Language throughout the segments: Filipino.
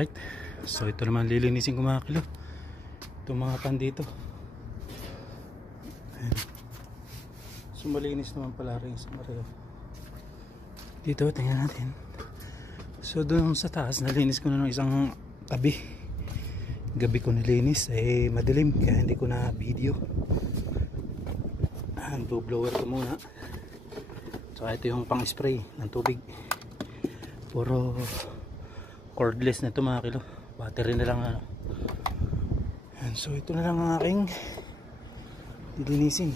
Alright, so ito naman lilinisin ko mga kilo, itong mga pan dito. Ayan. So malinis naman pala rin sa mareo dito. Tingnan natin. So doon sa taas nalinis ko na ng isang tabi, gabi ko nilinis, madilim kaya hindi ko na video. Blue blower ko muna. So ito yung pang spray ng tubig, puro cordless na ito mga kilo, battery na lang ano. And so ito na lang ang aking dilinisin.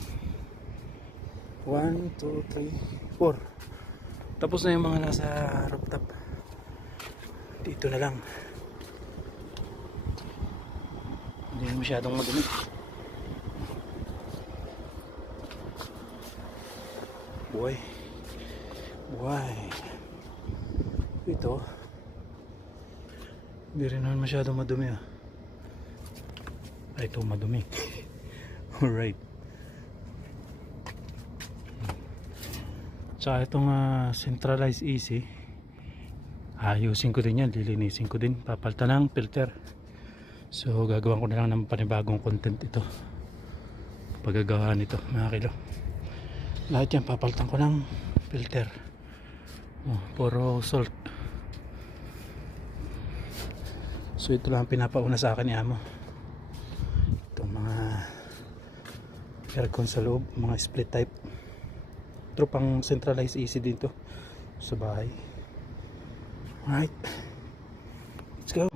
1, 2, 3, 4. Tapos na yung mga nasa rooftop. Dito na lang, hindi na masyadong madumi. Buhay ito, hindi rin naman masyadong madumi ah. Ito madumi. Alright, tsaka itong centralized AC, ayusin ko din yan, lilinisin ko din, papalitan ng filter. So gagawin ko na lang ng panibagong content ito, paggagawa nito mga kilo. Lahat yan papalitan ko ng filter. Puro salt. So ito lang pinapauna sa akin ni amo, itong mga aircon sa loob, mga split type. Ito pang centralized AC din to sa bahay. Alright, let's go.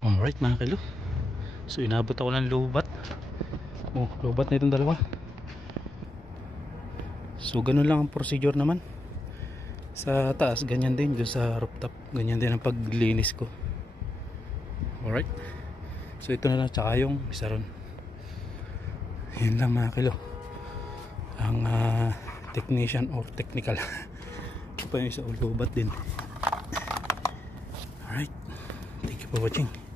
Alright mga kilo, so inabot ako ng lobat. Lobat na itong dalawa. So ganun lang ang procedure naman. Sa taas ganyan din, doon sa rooftop ganyan din ang paglinis ko. Alright, so ito na lang, tsaka yung isa ron. Yun lang mga kilo ang technician or technical. Ito pa yung isa, ulubat din. Alright, thank you for watching.